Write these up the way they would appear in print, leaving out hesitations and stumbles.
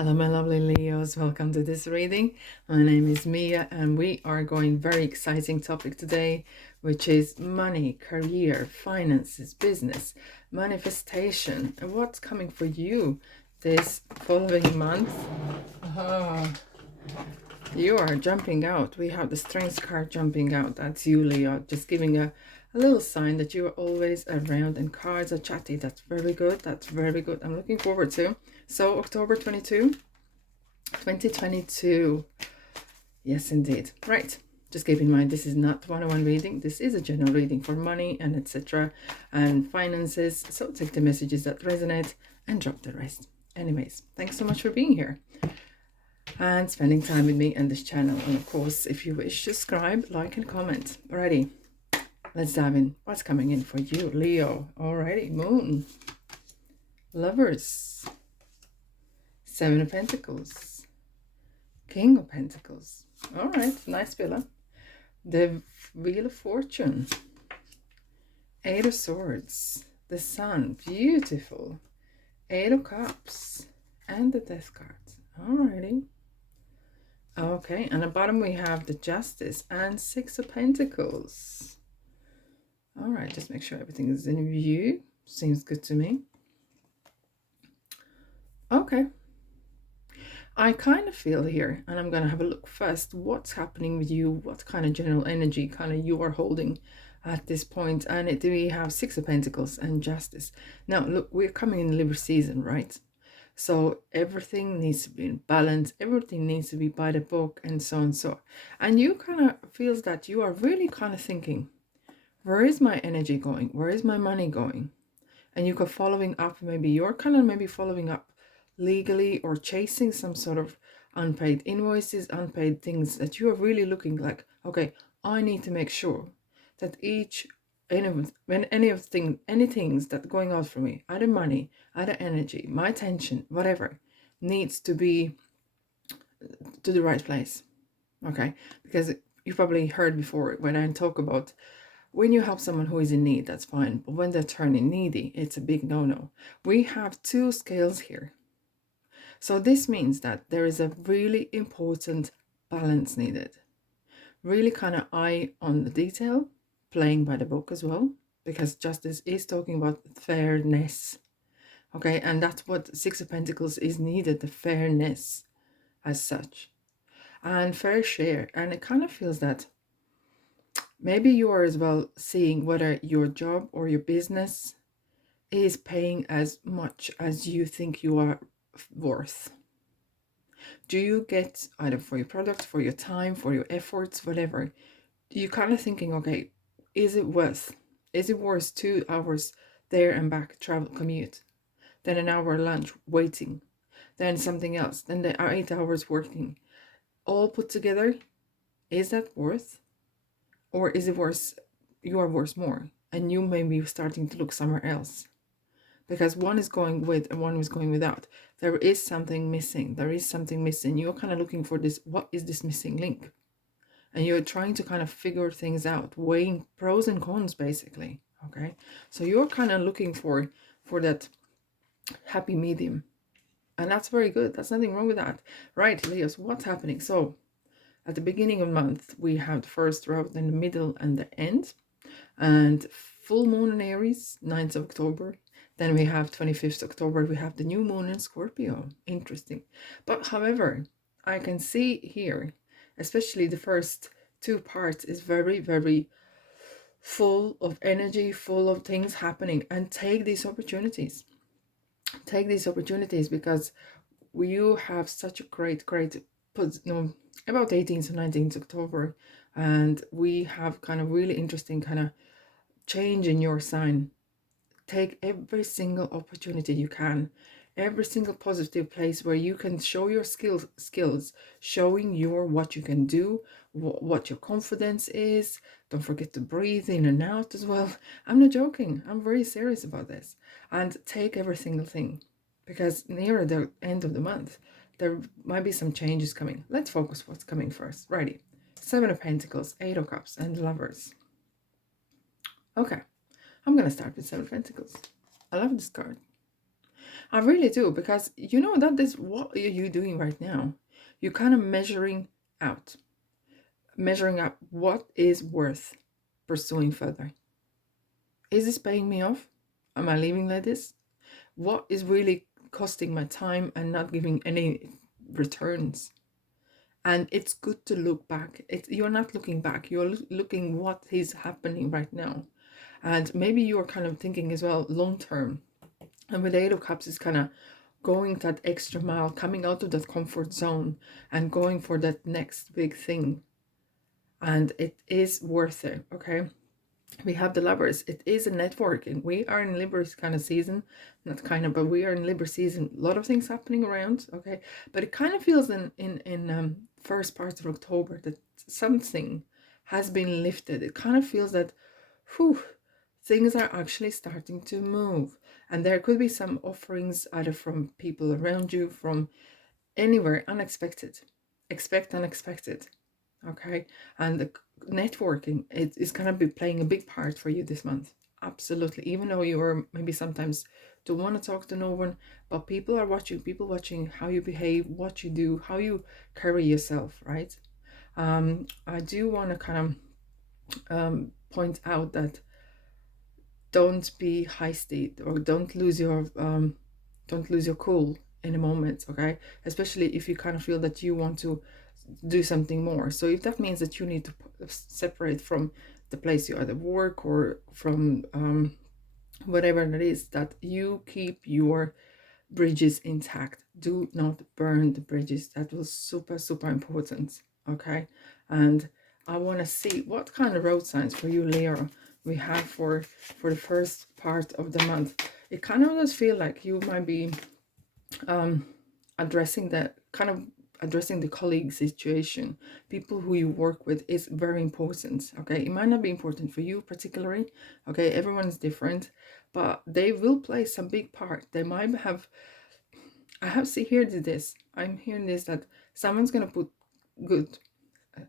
Hello, my lovely Leos. Welcome to this reading. My name is Mia, and we are going very exciting topic today, which is money, career, finances, business, manifestation, and what's coming for you this following month. You are jumping out. We have the Strength card jumping out. That's you, Leo. Just giving a little sign that you are always around and cards are chatty. That's very good. That's very good. I'm looking forward to. So October 22, 2022. Yes, indeed. Right. Just keep in mind, this is not one-on-one reading. This is a general reading for money and etc. and finances. So take the messages that resonate and drop the rest. Anyways, thanks so much for being here and spending time with me and this channel. And of course, if you wish, subscribe, like, and comment. Alrighty, let's dive in. What's coming in for you, Leo? Alrighty, Moon, Lovers, Seven of Pentacles, King of Pentacles. Alright, nice pillar. The Wheel of Fortune, Eight of Swords, the Sun, beautiful, Eight of Cups, and the Death card. Alrighty. Okay, and at the bottom we have the Justice and Six of Pentacles. All right, just make sure everything is in view. Seems good to me. Okay. I kind of feel here, and I'm going to have a look first, what's happening with you, what kind of general energy kind of you are holding at this point. And we have Six of Pentacles and Justice. Now, look, we're coming in Libra season, right? So everything needs to be in balance, everything needs to be by the book, and so on. And you kind of feels that you are really kind of thinking, where is my energy going? Where is my money going? And you go following up, maybe you're kind of maybe following up legally or chasing some sort of unpaid invoices, unpaid things that you are really looking like, okay, I need to make sure that any things that are going out for me, either money, either energy, my attention, whatever, needs to be to the right place. Okay, because you probably heard before when I talk about when you help someone who is in need, that's fine, but when they're turning needy, it's a big no-no. We have two scales here. So this means that there is a really important balance needed. Really kind of eye on the detail, playing by the book as well, because Justice is talking about fairness. Okay, and that's what Six of Pentacles is needed, the fairness as such. And fair share. And it kind of feels that maybe you are as well seeing whether your job or your business is paying as much as you think you are worth. Do you get either for your product, for your time, for your efforts, whatever, you're kind of thinking, okay, is it worth 2 hours there and back travel commute, then an hour lunch waiting, then something else, then the 8 hours working, all put together? Is that worth? Or is it worse, you are worth more and you may be starting to look somewhere else? Because one is going with and one is going without. There is something missing. There is something missing. You're kind of looking for this, what is this missing link? And you're trying to kind of figure things out, weighing pros and cons basically. Okay, so you're kind of looking for that happy medium, and that's very good. That's nothing wrong with that, right, Leos? What's happening? So at the beginning of the month we have the first route, then the middle and the end, and full moon in Aries, 9th of October. Then we have 25th October, we have the new moon in Scorpio. Interesting. But however, I can see here, especially the first two parts is very, very full of energy, full of things happening. And take these opportunities. Take these opportunities because you have such a great, about 18th to 19th October. And we have kind of really interesting kind of change in your sign. Take every single opportunity you can, every single positive place where you can show your skills, showing what you can do, what your confidence is. Don't forget to breathe in and out as well. I'm not joking. I'm very serious about this. And take every single thing, because near the end of the month, there might be some changes coming. Let's focus what's coming first. Righty. Seven of Pentacles, Eight of Cups, and Lovers. Okay. I'm going to start with Seven of Pentacles. I love this card. I really do, because you know that is what are you doing right now. You're kind of out, measuring up what is worth pursuing further. Is this paying me off? Am I leaving like this? What is really costing my time and not giving any returns? And it's good to look back. You're not looking back, you're looking what is happening right now. And maybe you're kind of thinking as well long term. And with the Eight of Cups is kind of going that extra mile, coming out of that comfort zone and going for that next big thing. And it is worth it, okay? We have the Lovers. It is a networking. We are in Libra kind of season, not kind of, but we are in Libra season. A lot of things happening around, okay? But it kind of feels in first part of October that something has been lifted. It kind of feels that, whew, things are actually starting to move. And there could be some offerings either from people around you, from anywhere, unexpected. Expect unexpected, okay? And the networking is going to be playing a big part for you this month. Absolutely. Even though you are maybe sometimes don't want to talk to no one, but people watching how you behave, what you do, how you carry yourself, right? I do want to kind of point out that don't be high state, or don't lose your cool in a moment, okay? Especially if you kind of feel that you want to do something more. So if that means that you need to separate from the place you either work or from whatever it is, that you keep your bridges intact. Do not burn the bridges. That was super, super important, okay? And I want to see what kind of road signs for you, Leo, we have for the first part of the month. It kind of does feel like you might be addressing the colleague situation, people who you work with, is very important, okay? It might not be important for you particularly, okay? Everyone's different, but they will play some big part. They might have, I have see here this, I'm hearing this, that someone's gonna put good,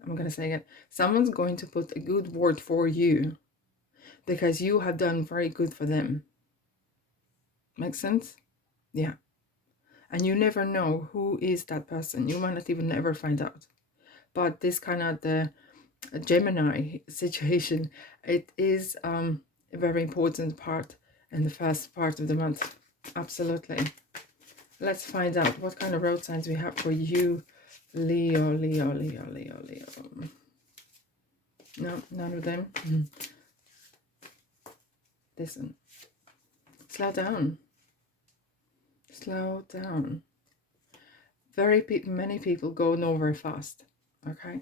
I'm gonna say it, someone's going to put a good word for you because you have done very good for them. Make sense? Yeah. And you never know who is that person. You might not even ever find out. But this kind of the Gemini situation, it is a very important part in the first part of the month. Absolutely. Let's find out what kind of road signs we have for you, Leo, Leo, Leo, Leo, Leo. No, none of them. Listen. Slow down. Slow down. Many people go nowhere fast, okay?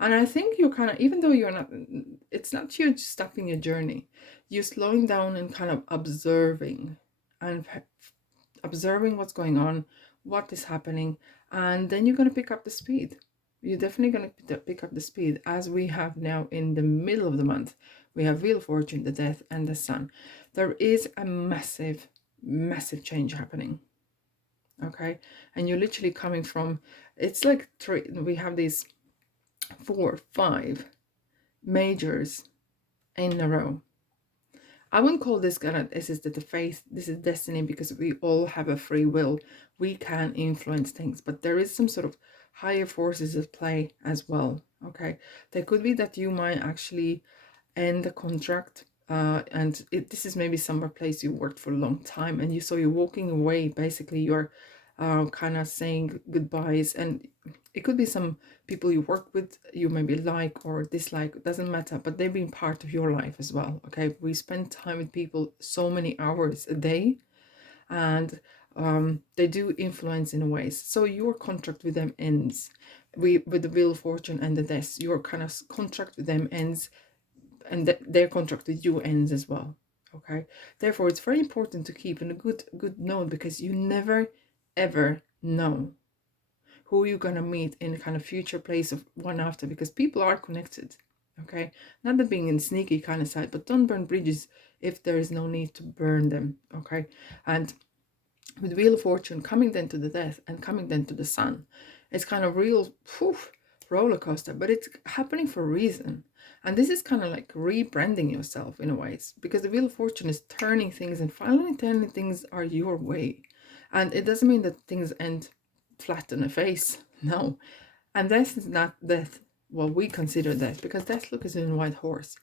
And I think you're kind of, even though you're not, it's not you stopping your journey, you're slowing down and kind of observing and observing what's going on, what is happening, and then you're going to pick up the speed. You're definitely going to pick up the speed, as we have now in the middle of the month. We have Wheel of Fortune, the Death, and the Sun. There is a massive, massive change happening. Okay, and you're literally coming from, it's like we have these 4, 5 majors in a row. I wouldn't call this this is the faith, this is destiny, because we all have a free will. We can influence things, but there is some sort of higher forces at play as well. Okay, there could be that you might actually end a contract, and this is maybe somewhere place you worked for a long time, and you're walking away. Basically, you're kind of saying goodbyes, and it could be some people you work with, you maybe like or dislike, it doesn't matter, but they've been part of your life as well. Okay, we spend time with people so many hours a day, and they do influence in ways. So your contract with them ends. With the Wheel of Fortune and the Death, your kind of contract with them ends, and their contract with you ends as well. Okay, therefore it's very important to keep in a good note, because you never ever know who you're gonna meet in a kind of future place of one after, because people are connected. Okay, not that being in sneaky kind of side, but don't burn bridges if there is no need to burn them. Okay, and with Wheel of Fortune coming then to the Death and coming then to the Sun, it's kind of real roller coaster, but it's happening for a reason. And this is kind of like rebranding yourself in a ways, because the Wheel of Fortune is turning things, and finally turning things are your way. And it doesn't mean that things end flat on a face. No. And death is not death, what we consider death, because death, look, is in a white horse.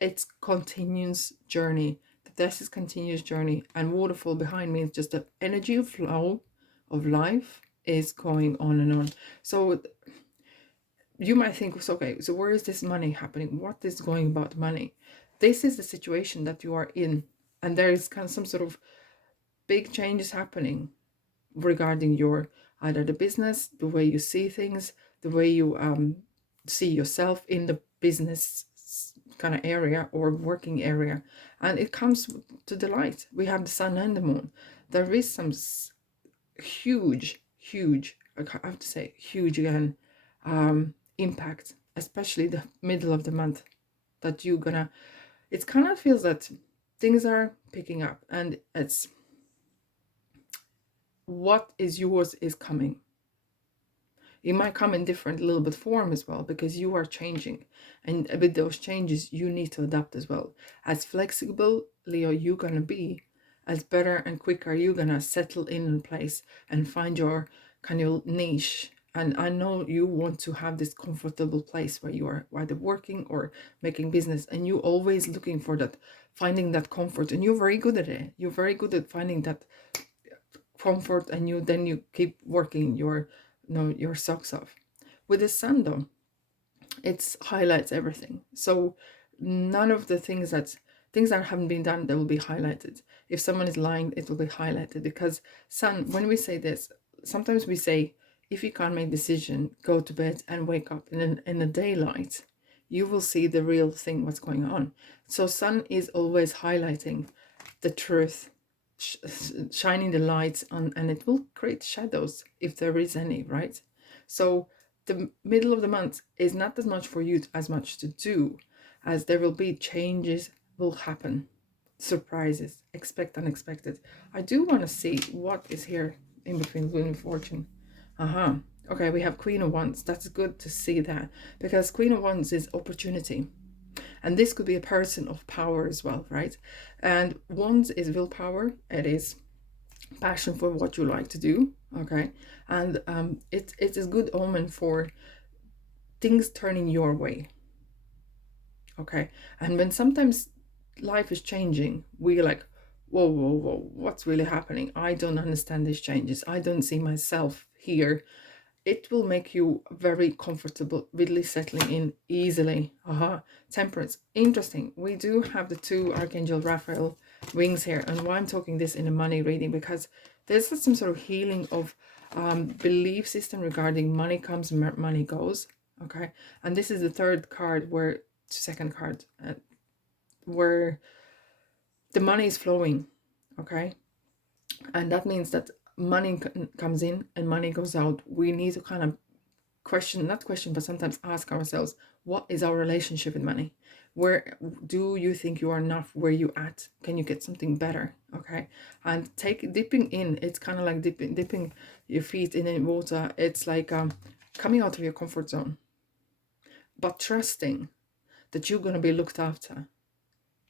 It's continuous journey. The death is continuous journey. And waterfall behind me is just the energy of flow of life is going on and on. So you might think, so, okay, so where is this money happening? What is going about money? This is the situation that you are in. And there is kind of some sort of big changes happening regarding your either the business, the way you see things, the way you see yourself in the business kind of area or working area. And it comes to the light. We have the sun and the moon. There is some huge, I have to say huge again, impact, especially the middle of the month, that you're gonna, it kind of feels that things are picking up, and it's what is yours is coming. It might come in different little bit form as well, because you are changing, and with those changes you need to adapt as well. As flexible, Leo, you're gonna be, as better and quicker you're gonna settle in place and find your kind of niche. And I know you want to have this comfortable place where you are either working or making business, and you always looking for that, finding that comfort, and you're very good at it. You're very good at finding that comfort, and you keep working your socks off. With the sun though, it highlights everything. So none of the things that haven't been done, they will be highlighted. If someone is lying, it will be highlighted, because sun, when we say this, sometimes we say, if you can't make decision, go to bed and wake up in the daylight, you will see the real thing, what's going on. So sun is always highlighting the truth, shining the lights on, and it will create shadows if there is any, right? So the middle of the month is not as much for you as much to do, as there will be changes will happen, surprises, expect unexpected. I do want to see what is here in between Wheel and Fortune. Okay, we have Queen of Wands. That's good to see that, because Queen of Wands is opportunity. And this could be a person of power as well, right? And Wands is willpower. It is passion for what you like to do, okay? And it is a good omen for things turning your way, okay? And when sometimes life is changing, we're like, whoa, what's really happening? I don't understand these changes. I don't see myself here. It will make you very comfortable, really settling in easily. Temperance. Interesting. We do have the two Archangel Raphael wings here. And why I'm talking this in a money reading, because there's some sort of healing of belief system regarding money comes, money goes. Okay. And this is the third card, second card, where the money is flowing. Okay. And that means that money comes in and money goes out. We need to kind of not question, but sometimes ask ourselves, what is our relationship with money? Where do you think you are enough? Where you at? Can you get something better? Okay. And dipping in, it's kind of like dipping your feet in the water. It's like coming out of your comfort zone, but trusting that you're going to be looked after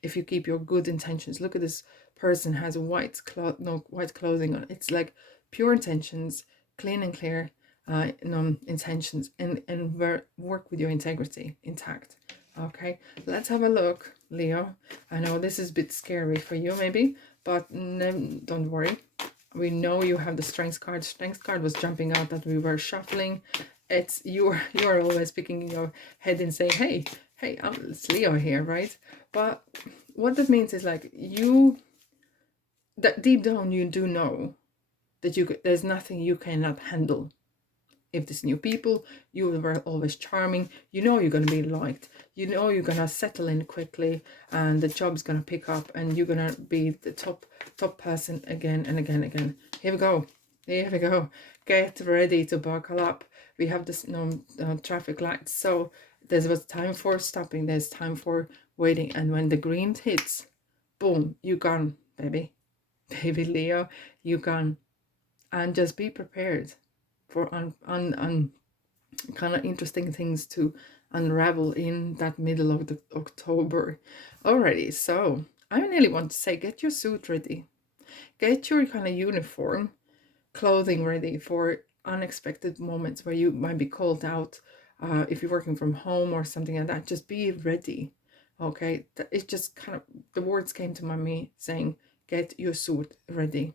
if you keep your good intentions. Look at this person has white clothing on. It's like pure intentions, clean and clear intentions, and work with your integrity intact. Okay, let's have a look, Leo. I know this is a bit scary for you maybe, but don't worry. We know you have the strength card. Strength card was jumping out that we were shuffling. It's you're always picking your head and saying, hey, it's Leo here, right? But what that means is like that deep down you do know that there's nothing you cannot handle. If there's new people, you were always charming. You know you're gonna be liked. You know you're gonna settle in quickly, and the job's gonna pick up, and you're gonna be the top person again and again. Here we go. Get ready to buckle up. We have this traffic lights, so there's time for stopping. There's time for waiting, and when the green hits, boom, you gone, baby Leo, you gone. And just be prepared for kind of interesting things to unravel in that middle of the October. Alrighty, so I really want to say, get your suit ready, get your kind of uniform, clothing ready for unexpected moments where you might be called out. If you're working from home or something like that, just be ready. Okay, it just kind of, the words came to me saying, get your suit ready.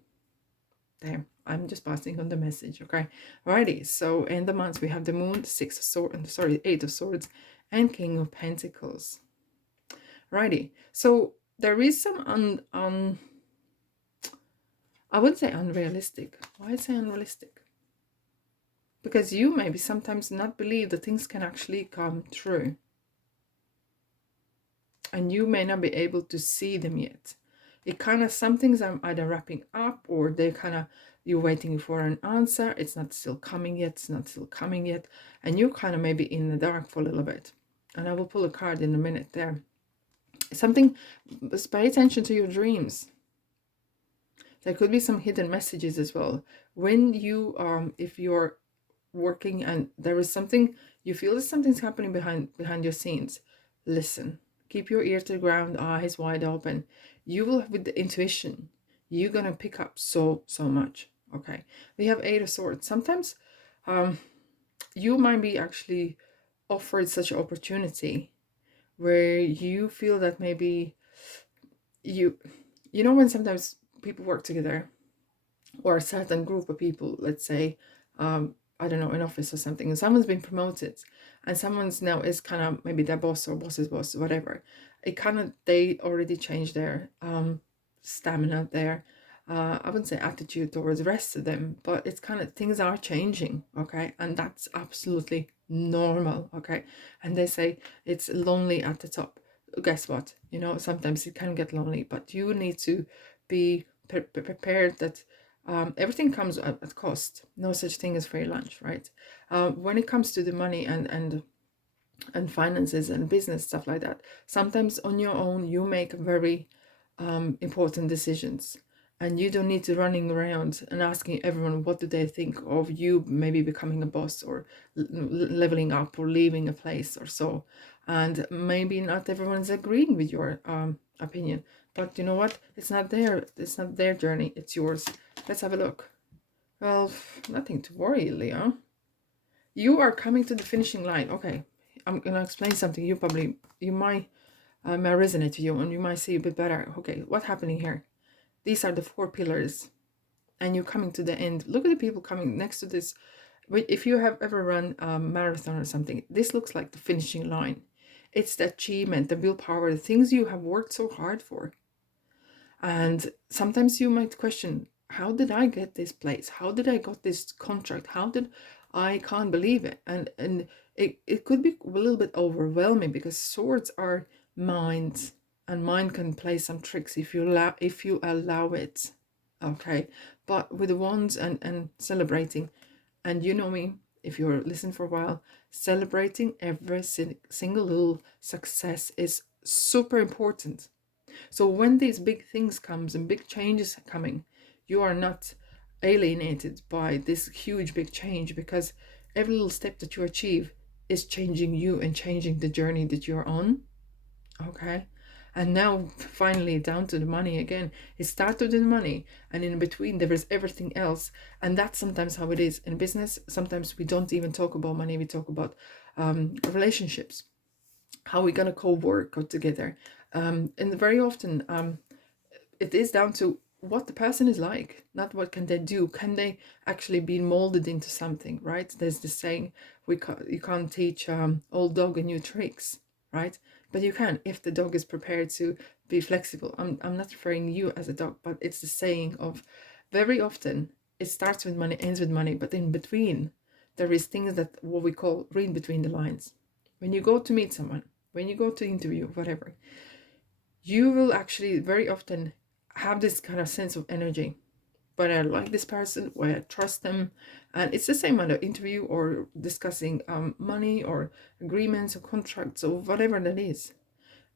There, I'm just passing on the message. Okay, alrighty. So in the months we have the moon, six of swords, sorry, eight of swords, and king of pentacles. Righty. So there is some I wouldn't say unrealistic. Why say unrealistic? Because you maybe sometimes not believe that things can actually come true. And you may not be able to see them yet. It kind of, some things are either wrapping up, or they kind of, you're waiting for an answer. It's not still coming yet. It's not still coming yet. And you're kind of maybe in the dark for a little bit. And I will pull a card in a minute there. Something, just pay attention to your dreams. There could be some hidden messages as well. When you, if you're working and there is something, you feel that something's happening behind your scenes, listen. Keep your ear to the ground, eyes wide open. You will, with the intuition, you're gonna pick up so much. Okay, we have eight of swords. Sometimes you might be actually offered such an opportunity where you feel that maybe you you know, when sometimes people work together, or a certain group of people, let's say, I don't know, an office or something, and someone's been promoted, and someone's now is kind of maybe their boss or boss's boss, whatever. It kind of, they already changed their stamina, their I wouldn't say attitude towards the rest of them, but it's kind of, things are changing, okay, and that's absolutely normal, okay. And they say it's lonely at the top. Guess what? You know, sometimes it can get lonely, but you need to be prepared that everything comes at cost. No such thing as free lunch, right? When it comes to the money and finances and business stuff like that, sometimes on your own you make very important decisions, and you don't need to running around and asking everyone what do they think of you maybe becoming a boss, or leveling up, or leaving a place or so. And maybe not everyone's agreeing with your opinion, but you know what, it's not their journey, it's yours. Let's have a look. Well, nothing to worry, Leo. You are coming to the finishing line. Okay, I'm gonna explain something. You might resonate with you, and you might see a bit better. Okay, what's happening here? These are the four pillars, and you're coming to the end. Look at the people coming next to this. If you have ever run a marathon or something, this looks like the finishing line. It's the achievement, the willpower, the things you have worked so hard for. And sometimes you might question, how did I get this place? How did I got this contract? How did I can't believe it? And it could be a little bit overwhelming, because swords are minds, and mind can play some tricks if you allow it. Okay. But with the wands and celebrating, and you know me, if you're listening for a while, celebrating every single little success is super important. So when these big things comes and big changes are coming, you are not alienated by this huge big change, because every little step that you achieve is changing you and changing the journey that you're on. Okay. And now finally down to the money again. It started with the money, and in between there is everything else. And that's sometimes how it is in business. Sometimes we don't even talk about money, we talk about relationships, how we're gonna co-work together. And very often it is down to what the person is like, not what can they do. Can they actually be molded into something, right? There's the saying, you can't teach old dog new tricks, right? But you can, if the dog is prepared to be flexible. I'm not referring you as a dog, but it's the saying of, very often it starts with money, ends with money, but in between there is things that what we call read between the lines. When you go to meet someone, when you go to interview, whatever, you will actually very often have this kind of sense of energy. But I like this person, or I trust them. And it's the same on the interview, or discussing money or agreements or contracts or whatever that is.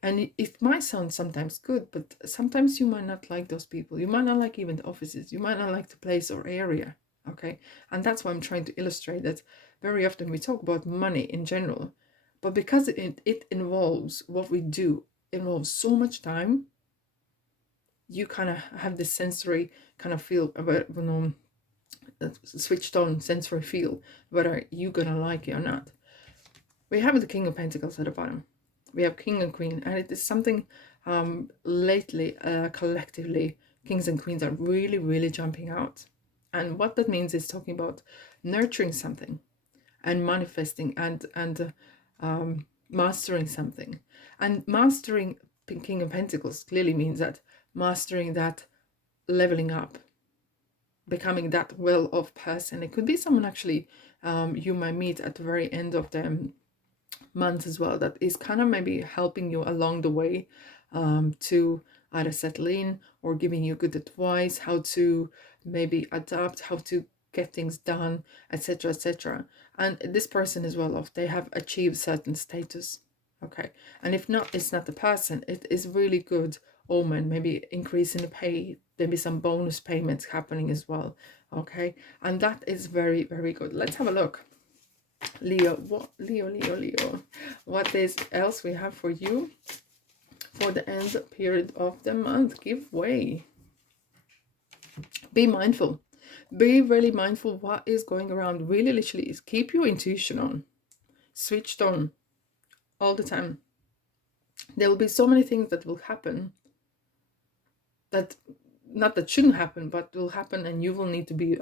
And it might sound sometimes good, but sometimes you might not like those people. You might not like even the offices. You might not like the place or area. Okay. And that's why I'm trying to illustrate that very often we talk about money in general, but because it involves what we do, involves so much time, you kind of have this sensory kind of feel about, you know, switched on sensory field, whether you're gonna like it or not. We have the King of Pentacles at the bottom. We have King and Queen, and it is something lately, collectively, Kings and Queens are really, really jumping out. And what that means is talking about nurturing something and manifesting and mastering something. And mastering King of Pentacles clearly means that mastering that, leveling up, becoming that well-off person. It could be someone actually you might meet at the very end of the month as well, that is kind of maybe helping you along the way to either settle in or giving you good advice, how to maybe adapt, how to get things done, etc, etc. And this person is well off, they have achieved certain status. Okay, and if not, it's not the person, it is really good omen, maybe increase in the pay, maybe some bonus payments happening as well. Okay, and that is very, very good. Let's have a look. Leo, Leo, what is else we have for you for the end period of the month? Give way. Be mindful. Be really mindful what is going around. Really, literally, is keep your intuition on, switched on all the time. There will be so many things that will happen that, not that shouldn't happen, but will happen, and you will need to be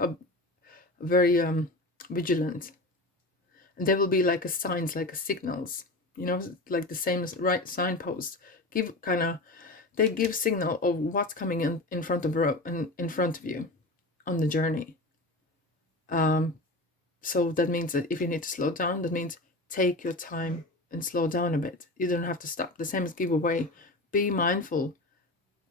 very vigilant. And there will be like a signs, like a signals, you know, like the same as right signposts. Give kind of, they give signal of what's coming in front of in front of you on the journey. So that means that if you need to slow down, that means take your time and slow down a bit. You don't have to stop. The same as give away. Be mindful.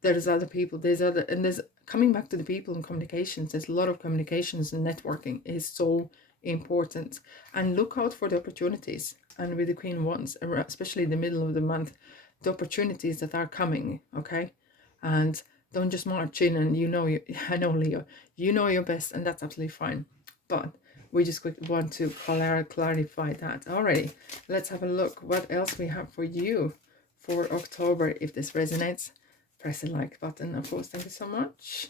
There's other people. There's coming back to the people and communications. There's a lot of communications, and networking is so important. And look out for the opportunities. And with the Queen of Wands, especially the middle of the month, the opportunities that are coming. Okay, and don't just march in and I know, Leo, you know your best, and that's absolutely fine. But we just want to clarify that. Alrighty, let's have a look what else we have for you for October. If this resonates, press the like button, of course. Thank you so much.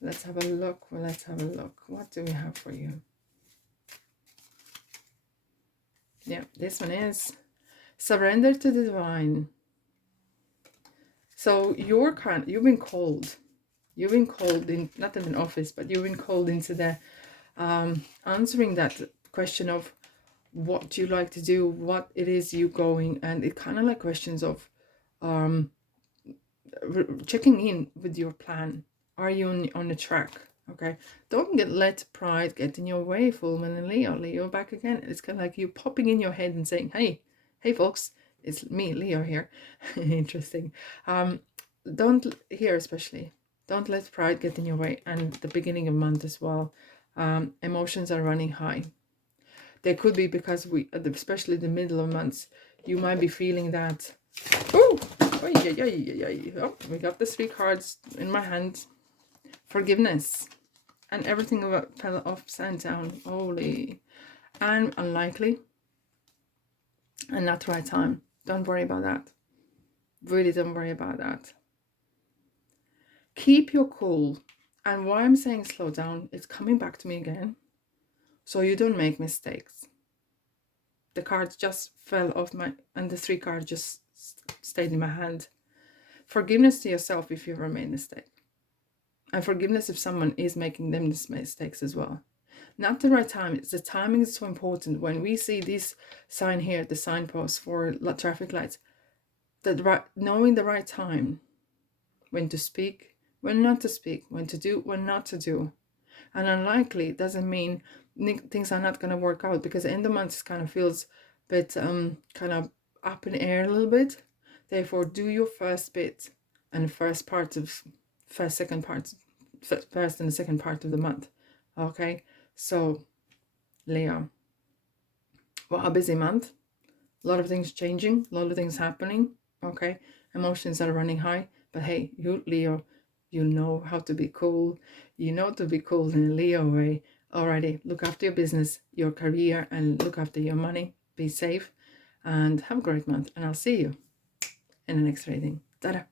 Let's have a look. What do we have for you? Yeah, this one is surrender to the divine. So you've been called. You've been called in, not in an office, but you've been called into the answering that question of what you like to do, what it is you going, and it kind of like questions of checking in with your plan. Are you on the track? Okay, don't let pride get in your way. Full Moon and Leo back again. It's kind of like you popping in your head and saying, hey folks, it's me, Leo here. Interesting. Don't here especially, don't let pride get in your way. And the beginning of month as well, emotions are running high. There could be because especially the middle of months, you might be feeling that. Oh, we got the 3 cards in my hand. Forgiveness, and everything fell upside down. Holy, and unlikely, and not the right time. Don't worry about that. Really don't worry about that. Keep your cool. And why I'm saying slow down, it's coming back to me again, so you don't make mistakes. The cards just fell off and the 3 cards just stayed in my hand. Forgiveness to yourself if you ever made a mistake, and forgiveness if someone is making them mistakes as well. Not the right time. The timing is so important. When we see this sign here, the signpost for traffic lights, knowing the right time, when to speak, when not to speak, when to do, when not to do. And unlikely doesn't mean things are not going to work out, because the end of the month kind of feels a bit kind of up in the air a little bit. Therefore, do your first bit and first and the second part of the month. Okay, so Leo, what a busy month. A lot of things changing, a lot of things happening. Okay, emotions are running high, but hey, you Leo, you know how to be cool. You know to be cool in a Leo way. Alrighty, look after your business, your career, and look after your money. Be safe and have a great month, and I'll see you in the next reading. Ta-da!